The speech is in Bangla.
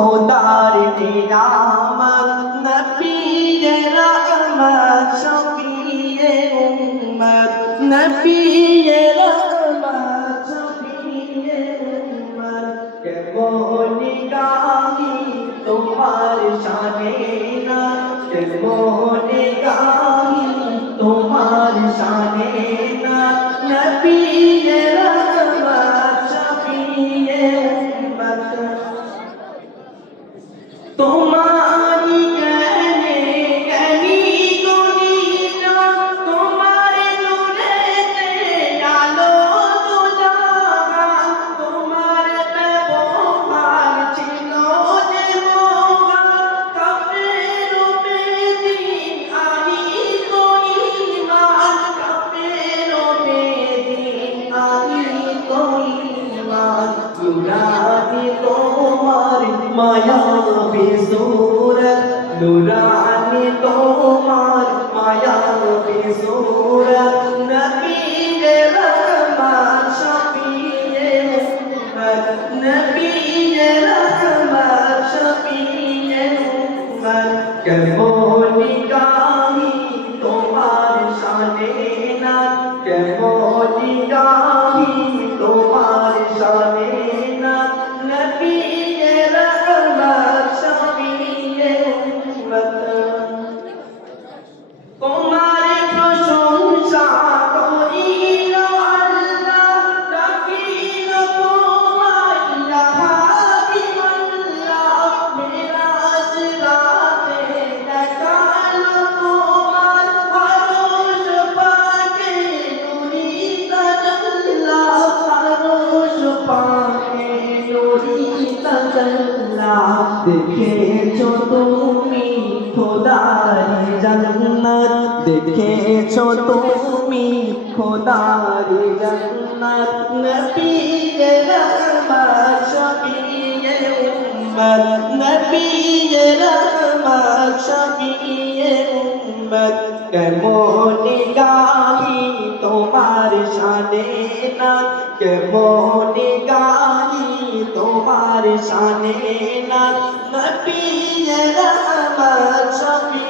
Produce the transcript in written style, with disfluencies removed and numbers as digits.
খোদার নিয়ামত নবীয়ে রহমত শফিয়ে উম্মত নবীয়ে রহমত শফিয়ে উম্মত কেমন গাহি তোমার শানে না কেমন গাহি তোমার শানে না নবীয়ে রহমত শফিয়ে উম্মত তোমারি জ্ঞানে জ্ঞানী দুনিয়া তোমার নূরেতে আলো দুজাহান তোমার ব্যবহার ছিল যে মহান কাফের বেদিন আনিত ঈমান কাফের বেদিন আনিত ঈমান নুরানি তোমার মায়া বেসুরত নুরানি তোমার মায়া বেসুরত নবীয়ে রহমত শফিয়ে উম্মত নবীয়ে রহমত শফিয়ে উম্মত কেমন গাহি তোমার শানে না কেমন গাহি তোমার শানে না নবীয়ে রহমত শফিয়ে উম্মত তোমার প্রশংসা করিল আল্লাহ রাখিল তোমায় ইয়া হাবিবাল্লাহ মিরাজ রাতে দেখালো তোমার আরশ পাকে নূরি তাজাল্লা আরশ পাকে নূরি তাজাল্লা দেখেছো তুমি খোদার জান্নাত দেখেছো তুমি খোদার জান্নাত নবীয়ে রহমত শফিয়ে উম্মত নবীয়ে রহমত শফিয়ে উম্মত কেমন গাহি তোমার শানে না কেমন গাহি তোমার শানে না নবীয়ে রহমত শফিয়ে